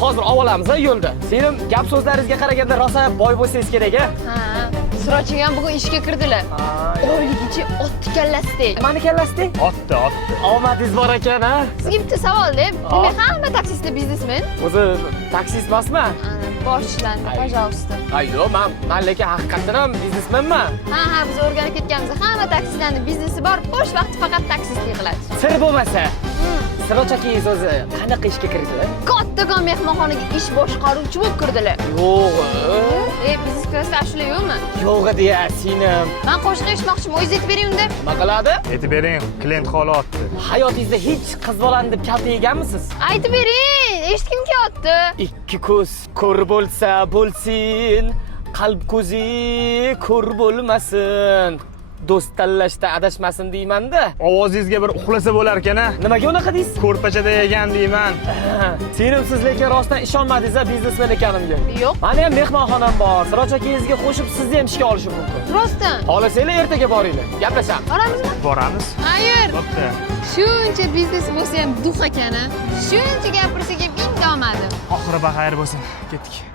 hozir olamiz yo'lda. Sening gap so'zlaringizga qaraganda rosa boy bo'lsangiz kerak-a? Ha. Srochiga ham bugun ishga kirdilar. Oyligicha otdi kallasdek. Mani kallasdek? Otdi. Omadingiz bor ekan, ha? Sizga bitta savol deb. Demak, hamma taksistlar biznesmen. O'zi taksist emasman? Boshlandi, пожалуйста. Ayyo, men lekin haqiqatan ham biznesmenman. Ha, biz o'rganib ketganmiz. Hamma taksistlarning biznesi bor, bo'sh vaqti faqat taksistlik qiladi. Sir bo'lmasa, Sirochakingiz o'zi qanaqa ishga kirdilar? Kattagon mehmonxonaga ish boshqaruvchi bo'lib kirdilar. Yo'q. Biznes klassda ashula yo'qmi? Yo'q deya, singlim. Men qo'shni ishmoqchiman, o'zingiz aytib bering unda. Nima qiladi? Aytib bering, klient holi otdi. Hayotingizda hech qiz bolani deb kalta yeganmisiz? Aytib bering, eshitgim kelyapti. Ikki ko'z ko'r bo'lsa bo'lsin, qalb ko'zi ko'r bo'lmasin. Do'st tanlashda adashmasin deyman-da. Ovozingizga bir uxlasa bo'lar ekan-a. Nimaga unaqa deysiz? Ko'rpachada yegan deyman. Siz lekin rostdan ishonmadingiz-a biznesmen ekanimga. Yo'q. Meni ham mehmonxonam bor. Sirochakingizga qo'shib sizni ham ishga olishim mumkin. Rostdan. Xohlasanglar ertaga boringlar. Gaplashamiz. Boramizmi? Boramiz. Ayur. Bo'pti. Shuncha biznes bo'lsa ham duh ekan-a. Shuncha gapirsa ham indamadi. Oxiri baxayr bo'lsin. Ketdik.